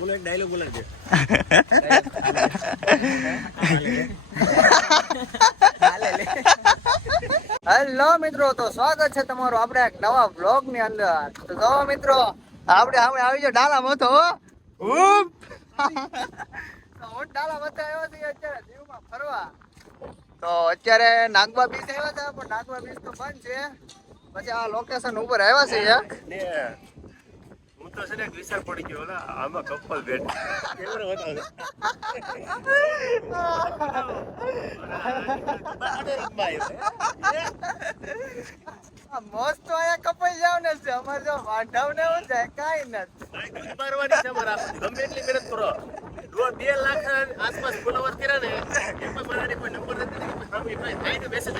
બોલો એક dialog બોલાવજે hello મિત્રો તો સ્વાગત છે તમારું આપણે એક નવા બ્લોગની અંદર. તો જો મિત્રો આપણે આપણે આવી જો ડાલા મથો ઉપ હું ડાલા મથો આવ્યો છે અત્યારે દીવમાં ફરવા. તો અત્યારે નાગવા બીચ આવ્યા હતા પણ નાગવા બીચ તો બંધ છે. પછી આ લોકેશન ઉપર આવ્યા છે એક તો છે ને એક પડી ગયો ઓલા આમાં કપલ બેઠ. કેમેરો બતાવો. મસ્ત તો અહીંયા કપાઈ જાવ ને છે. અમારે જો વાંઢાવ ને હું છે કાંઈ નથી. મારવાની છે મારા ગમે એટલી મહેનત કરો. દોઢ બે લાખ આસપાસ ફોલોવર કર્યા ને એમાં મારા કોઈ નંબર નથી. સામે ભાઈ તો મેસેજ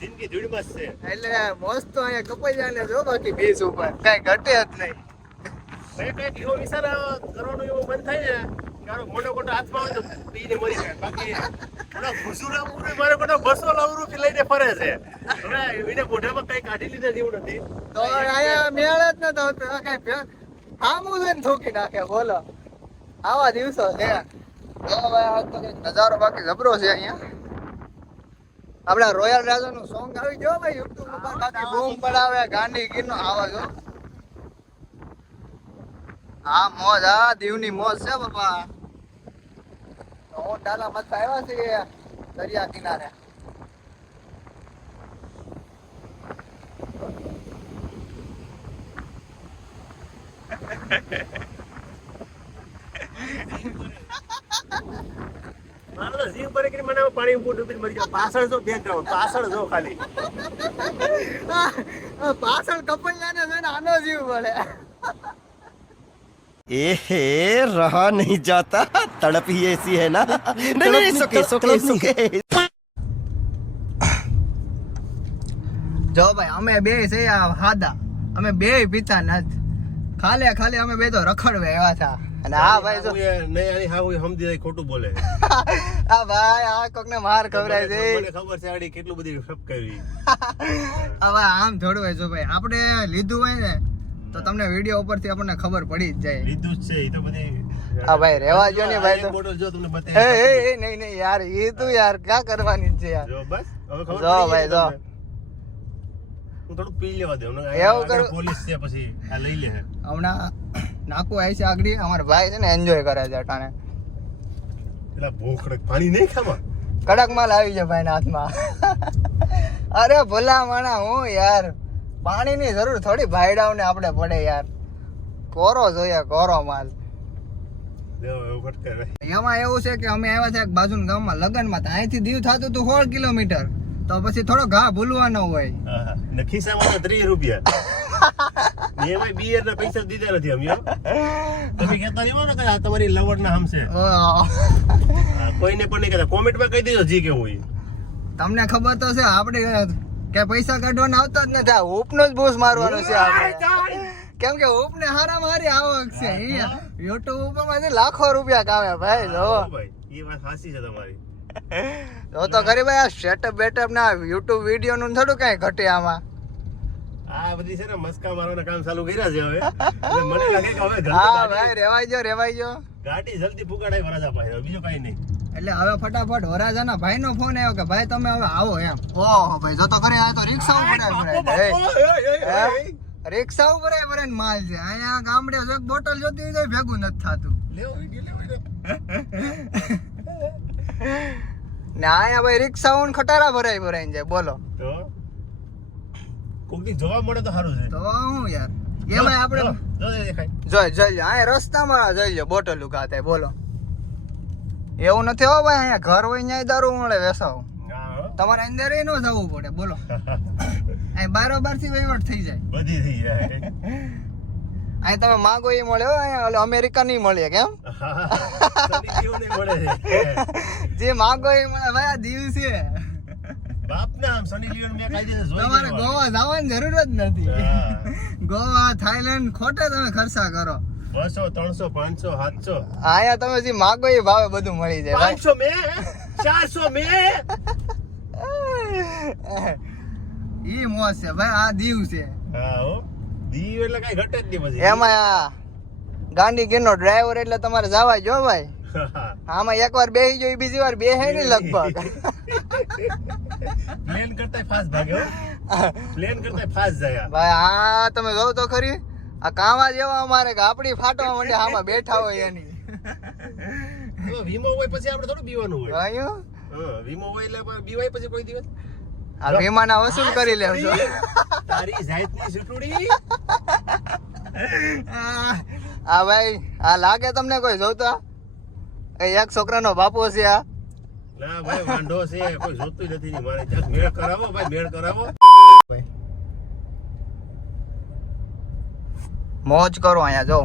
જિંદગી ધૂળમાં છે. એટલે મસ્ત તો અહીંયા કપાઈ જાય ને જો બાકી બીચ ઉપર. કાંઈ ઘટે જ નહીં. મેં કંઈક એવો વિચાર કરવાનો એવો મન થાય ને કારો મોટો મોટો હાથમાં આવે તો પીને મરી જાય. બાકી ઓલા ભૂસુડા પૂરે મારે મોટો બસો લાવરૂ લઈને ફરે છે. હવે એને મોઢામાં કઈ કાઢી લીધા જેવું નથી. તો અહીંયા મેળ જ નતો કાંઈ આમું થૂકી નાખે બોલો. આવા દિવસો છે. આ તો નજારો બાકી જબરો છે અહીંયા. આપડા રોયલ રાજા નું સોંગ આવી ગયો ભાઈ યુટ્યુબ ઉપર બાકી બૂમ પડાવે ગાંડી ગીર નો આવાજ જો હા મોજ હા દીવની મોજ છે બાપા. તો હું ડાલા મસ્ત આવ્યા છે દરિયા કિનારે. મારો તો જીવ ભરે કરીને મને પાણી ઉપર ડૂબીને મરી જાવ પાછળ જો બેકગ્રાઉન્ડ પાછળ જો ખાલી આ પાછળ કપલિયાને છે ને આનો જીવ પડે एहे रहा नहीं जाता तड़प ही ऐसी है ना नहीं नहीं सुके सुके सुके જો ભાઈ અમે બે છે આ હાદા અમે બે પીતા નથી ખાલે ખાલી અમે બે તો રખડવા આવ્યા હતા અને આ ભાઈ જો. નહીં આની હા હું સમજી જાય ખોટું બોલે. આ ભાઈ આ કોક ને માર ખવરાય છે મને ખબર છે આડી કેટલું બધી ફપકાવી હવે આમ થોડું હોય જો ભાઈ આપણે લીધું હોય ને તો તમને વીડિયો ઉપરથી આપણને ખબર પડી જ જાય. લીધું જ છે એ તો બધી હા ભાઈ, રહેવા જો ને ભાઈ તો. બોટલ જો તમને બતાય એ એ નહીં નહીં યાર એ તું યાર ક્યાં કરવાની છે યાર? જો બસ હવે ખબર જો ભાઈ, જો. હું થોડું પી લેવા દે એવું પોલીસ છે પછી આ લઈ લે. હમણાં નાકુ આવી છે આગળ. અમારા ભાઈ છે ને એન્જોય કરે છે અટાણે. એટલે ભૂખડક પાણી નહીં ખાવા કડક માલ આવી છે ભાઈ હાથમાં. અરે ભલા માણા હું યાર. પાણીની જરૂર થોડી ભાઈડાઓને આપણે પડે યાર. કોરો જોઈએ કોરો માલ. એમાં એવું છે કે અમે આવ્યા છે બાજુ ગામમાં લગ્નમાં અહીંથી દીવ થતું હતું સોળ કિલોમીટર. તો પછી થોડો ઘા ભૂલવાનો હોય. ખિસ્સામાં ત્રીસ રૂપિયા. ને બિયર ના પૈસા દીધા નથી અમે તમે કહેતા નહીં ને કે આ તમારી લવડ ના હમશે કોઈને પણ નહીં કહેતા. કોમેન્ટમાં કહી દેજો જી કેવું હોય. તમને ખબર તો છે આપણે કે પૈસા કાઢવાના આવતા જ નથી. આ ઉપનો જ બોસ મારવાનો છે આપણે. કેમ કે હોપ ને હારા મારી આવક છે. યુટ્યુબ ઉપરમાંથી લાખો રૂપિયા કામે ભાઈ જો. ભાઈ. એ વાત સાચી છે તમારી. તો કરી ભાઈ આ સેટઅપ બેટઅપ ના યુટ્યુબ વીડિયો નું થોડું કઈ ઘટે આમાં. આ બધી છે ને મસ્કા મારવાના કામ ચાલુ કર્યા છે હવે. એટલે મને લાગે કે હવે હા ભાઈ રેવાઈ જો રેવાઈ જો ગાડી જલ્દી ફુગાડાય વરાજા ભાઈ બીજું કઈ નહીં. એટલે હવે ફટાફટ વરાજાના ભાઈ નો ફોન આવ્યો કે ભાઈ તમે હવે આવો એમ. ઓહો ભાઈ જો તો કરી આ તો રિક્ષા ઉપર રિક્ષા ઉપર ભરે માલ છે. અહીંયા ગામડે જો એક બોટલ જોતી હોય તો ભેગું નથી થતું. ના અહીંયા ભાઈ રિક્ષા ખટારા ભરાઈ ભરાય જાય. બોલો. તો? કોક દી જોવા મળે તો સારું છે. તો હું યાર. એમાં આપણે જોઈ જોઈ આ રસ્તામાં જોઈ લો બોટલ ઉગાતે બોલો. એવું નથી હો ભાઈ અહીંયા ઘર હોય ત્યાં દારૂ મળે વેસાવ. તમારે અંદર ન જવું પડે બોલો. અહીં બારોબારથી વહીવટ થઈ જાય. બધી થઈ જાય. અહીં તમે માંગો એ મળે અહીંયા અમેરિકા નહીં મળે કેમ જે માગો એ મળે ભાઈ આ દીવ છે બાપ ના આમ સની લિયોન મેં કાયદેસર જોઈ તમારે ગોવા જવાની જરૂર જ નથી. ગોવા થાઈલેન્ડ ખોટે તમે ખર્ચા કરો. બસો ત્રણસો પાંચસો સાતસો. અહીંયા તમે જે માગો એ ભાવે બધું મળી જાય. પાંચસો મે? ચારસો મે? ઈ મોજ છે ભાઈ આ દીવ છે. હા હો. દીવ એટલે કઈ ઘટે જ નહીં પછી. એમાં આ ગાંડી ગીરનો ડ્રાઈવર એટલે તમારે જવા જો ભાઈ. આમાં એકવાર બેસી જોઈ બીજી વાર બેહે નહીં લગભગ. પ્લેન કરતા ફાસ્ટ ભાગ્યો પ્લેન કરતા ફાસ્ટ જાય ભાઈ આ તમે જો તો ખરી. આ કામા જેવા અમારે કે આપણી ફાટવા માંડે આમાં બેઠા હોય એની. વીમો હોય પછી આપણે થોડું બીવાનું હોય? હા. વીમો હોય એટલે બીવાય પછી કોઈ દિવસ. આ વીમાના વસૂલ કરી લેવ છો તારી જાતની સુટુડી. આ ભાઈ આ લાગે તમને કોઈ જોતા? એ એક છોકરાનો બાપો છે આ. ના ભાઈ વાંઢો છે કોઈ જોતું નથી મારે. જરાક મેળ કરાવો ભાઈ મેળ કરાવો. મોજ કરો અહીંયા જો.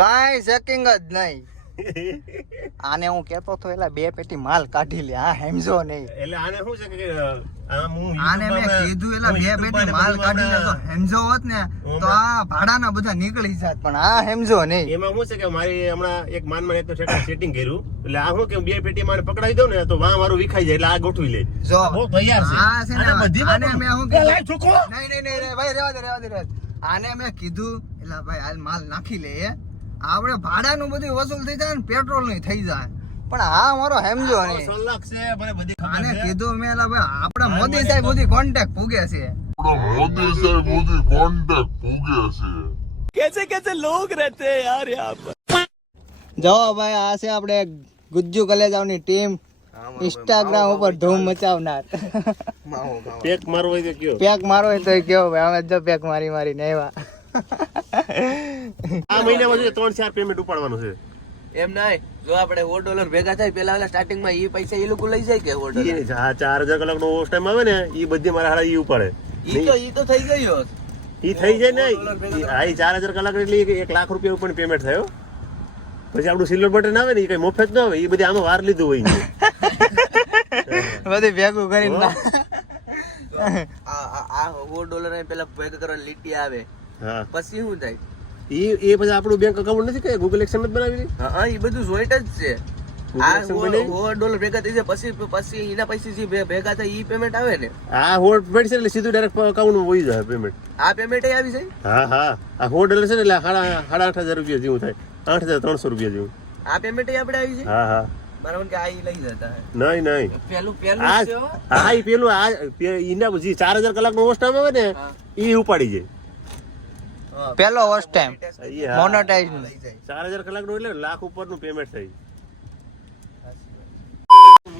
કાંઈ ચેકિંગ જ નહીં. આને હું કેતો તો એલા બે પેટી માલ કાઢી લે. આ હેમજો નહીં. એટલે આને શું છે કે આને મેં કીધું એલા બે YouTube માલ ને તો બધું હોત ને તો આ ભાડાના બધા નીકળી જાત પણ આ હેમજો નહીં. એમાં શું છે કે મારી હમણાં એક માનમાં એક તો સેટિંગ કર્યું. એટલે આ શું કે બે પેટી મારે પકડાઈ દઉં ને તો વાં મારું વિખાઈ જાય એટલે આ ગોઠવી લે. જો બહુ તૈયાર છે. આ છે ને આને બધી આને મેં કીધું છોકરો. નહીં નહીં નહીં નહીં, ભાઈ રહેવા દે રહેવા દે રહેવા આને મેં કીધું એલા ભાઈ હાલ માલ નાખી લે. આપણે ભાડાનું બધું વસૂલ થઈ જાય ને પેટ્રોલ નહીં થઈ જાય. પણ આ મારો હેમજો આ નહીં સલાહ છે મને બધી ખબર આને કીધું મેં એલા ભાઈ આપણે મોદી સાહેબ સુધી કોન્ટેક્ટ પૂગે છે. આપણા મોદી સાહેબ મોદી કોન્ટેક્ટ પૂગે છે. જો ભાઈ આ છે આપણે ગુજ્જુ કલેજાવની ટીમ ઇન્સ્ટાગ્રામ ઉપર ધૂમ મચાવનાર. પેક મારો હોય તો કયો? પેક મારો હોય તો કયો ભાઈ અમે જો પેક મારી મારી આવ્યા. આ મહિનામાં ત્રણ ચાર પેમેન્ટ ઉપાડવાનું છે. એમ નહીં. જો આપણે સો ડોલર ભેગા થાય પેલા પેલા સ્ટાર્ટિંગમાં એ પૈસા એ લોકો લઈ જાય કે સો ડોલર ચાર હજાર કલાક નો ઓવર ટાઈમ આવે ને એ બધી મારા હારા ઈ ઉપાડે. ઈ તો ઈ તો થઈ ગયો ઈ થઈ જાય ને આ ચાર હજાર કલાક એટલે એક લાખ રૂપિયા પણ પેમેન્ટ થયો પછી આપણું સિલ્વર બટન આવે ને એ કઈ મફત ન આવે એ બધી આમાં વાર લીધું હોય બધી ભેગું કરીને. આ સો ડોલર પેલા ભેગા કરવા લીટી આવે. હા. પછી શું થાય? ઈ એ પછી આપણું બેંક અકાઉન્ટ નથી કે? ગૂગલ એક્શન નથી બનાવી દીધી? હા એ બધું જોઈટ જ છે. આ Action સો બનાવી? સો ડોલર ભેગા થઈ જાય પછી પછી એના પૈસા જે ભેગા થાય એ પેમેન્ટ આવે ને. આ હોડ પેમેન્ટ છે એટલે સીધું ડાયરેક્ટ અકાઉન્ટમાં વહી જાય પેમેન્ટ આ પેમેન્ટ આવી જાય? હા હા. આ હોડ ડોલર છે ને એટલે સાડા સાડા આઠ હજાર રૂપિયા જેવું થાય. આઠ હજાર ત્રણસો રૂપિયા જેવું. આ પેમેન્ટ આપણે આવી જાય? હા હા. બરાબર ઈ લઈ જતા નહીં નહીં. પેલું પેલું આ છે હો. હા ઈ પેલું આ પે- ઈના જે ચાર હજાર કલાક નો ઓવર ટાઈમ આવે ને એ ઈ ઉપાડી જાય. પેલો ફર્સ્ટ ટાઈમ. મોનોટાઈઝ ચાર હજાર કલાકનું એટલે લાખ ઉપરનું પેમેન્ટ થઈ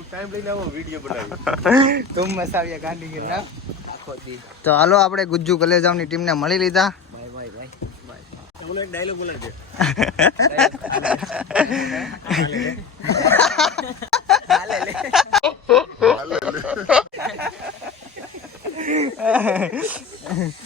ટાઈમ લઈને આવો વીડિયો બનાવી. તું મસાવ્યા ગાંધી ગાંધીગીર ના આખો દી. તો હાલો આપણે ગુજ્જુ કલેજાવની ટીમને મળી લીધા. Bye bye bye bye. બોલો એક ડાયલોગ બોલાવજે હાલે લે.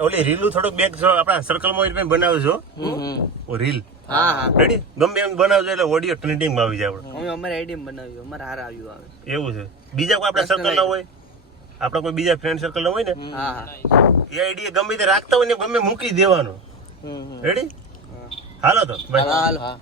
ઓલી રીલું થોડુંક બેક જો આપણા સર્કલમાં ઓ રીલ. હા હા. રેડી ગમે એમ બનાવજો એટલે ઓડિયો ટ્રેન્ડિંગમાં આવી જાય આપણે. અમે અમારે આઈડી બનાવ્યું અમારે હાર આવ્યું આવે. એવું છે. બીજા કોઈ આપણા સર્કલ ના હોય? આપણા કોઈ બીજા ફ્રેન્ડ સર્કલ ના હોય ને? હા હા. એ આઈડી ગમે તે રાખતા હોય ને ગમે મૂકી દેવાનો. રેડી હાલો તો હાલો. હા.